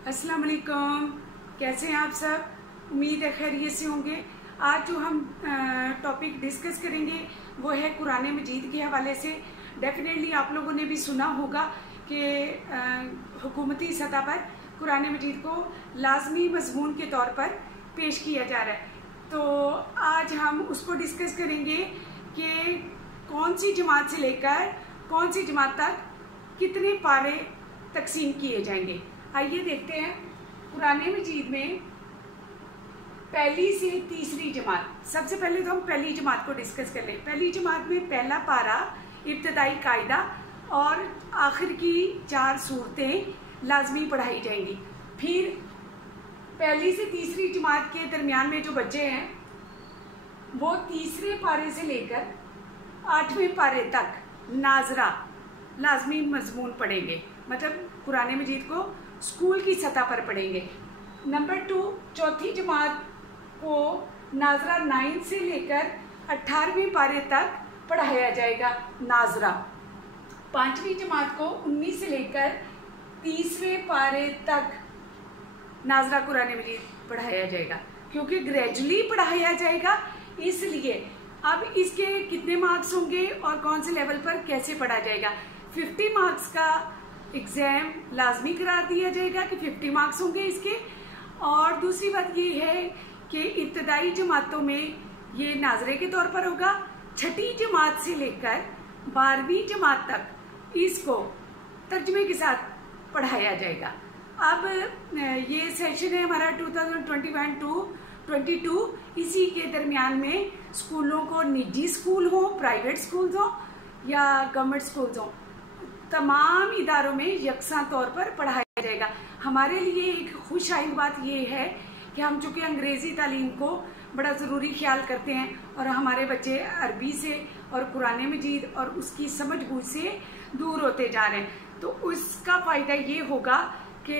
अस्सलाम वालेकुम। कैसे हैं आप सब? उम्मीद है खैरियत से होंगे। आज जो हम टॉपिक डिस्कस करेंगे वो है कुरान मजीद के हवाले से। डेफिनेटली आप लोगों ने भी सुना होगा कि हुकूमती सतह पर कुरान मजीद को लाजमी मजमून के तौर पर पेश किया जा रहा है। तो आज हम उसको डिस्कस करेंगे कि कौन सी जमात से लेकर कौन सी जमात तक कितने पारे तकसीम किए जाएंगे। आइए देखते हैं कुरान मजीद में पहली से तीसरी जमात। सबसे पहले तो हम पहली जमात को डिस्कस कर लें। पहली जमात में पहला पारा, इब्तदाई कायदा और आखिर की 4 सूरतें लाजमी पढ़ाई जाएंगी। फिर पहली से तीसरी जमात के दरमियान में जो बच्चे हैं वो तीसरे पारे से लेकर 8वें पारे तक नाजरा लाजमी मजमून पढ़ेंगे, मतलब कुरान मजीद को स्कूल की सतह पर पढ़ेंगे। नंबर 2, चौथी जमात को नाजरा 9 से लेकर 18वें पारे तक पढ़ाया जाएगा नाजरा। 5वीं जमात को 19 से लेकर 30वें पारे तक नाजरा कुरान मजीद पढ़ाया जाएगा। क्योंकि ग्रेजुअली पढ़ाया जाएगा इसलिए अब इसके कितने मार्क्स होंगे और कौन से लेवल पर कैसे पढ़ा जाएगा। 50 मार्क्स का एग्जाम लाजमी करार दिया जाएगा कि 50 मार्क्स होंगे इसके। और दूसरी बात ये है कि इब्तदाई जमातों में ये नाजरे के तौर पर होगा। 6ठी जमात से लेकर 12वीं जमात तक इसको तर्जमे के साथ पढ़ाया जाएगा। अब ये सेशन है हमारा 2021-22। इसी के दरमियान में स्कूलों को, निजी स्कूल हो, प्राइवेट स्कूल हो या गवर्नमेंट स्कूल हो, तमाम इदारों में यकसा तौर पर पढ़ाया जाएगा। हमारे लिए एक खुशहाल बात ये है कि हम चूंकि अंग्रेजी तालीम को बड़ा ज़रूरी ख्याल करते हैं और हमारे बच्चे अरबी से और कुरान मजीद और उसकी समझ बूझ से दूर होते जा रहे हैं, तो उसका फ़ायदा ये होगा कि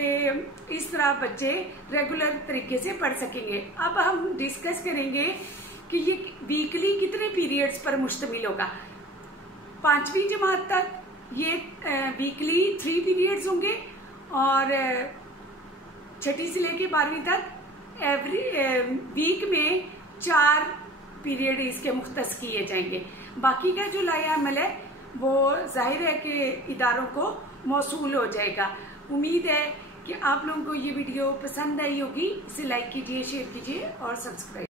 इस तरह बच्चे रेगुलर तरीके से पढ़ सकेंगे। अब हम डिस्कस करेंगे कि ये वीकली कितने पीरियड्स पर मुश्तमिल होगा। 5वीं जमात तक ये वीकली 3 पीरियड्स होंगे और 6ठी से लेके 12वीं तक एवरी वीक में 4 पीरियड इसके मुख्तस किए जाएंगे। बाकी का जो लाया अमल है वो जाहिर है कि इदारों को मौसूल हो जाएगा। उम्मीद है कि आप लोगों को ये वीडियो पसंद आई होगी। इसे लाइक कीजिए, शेयर कीजिए और सब्सक्राइब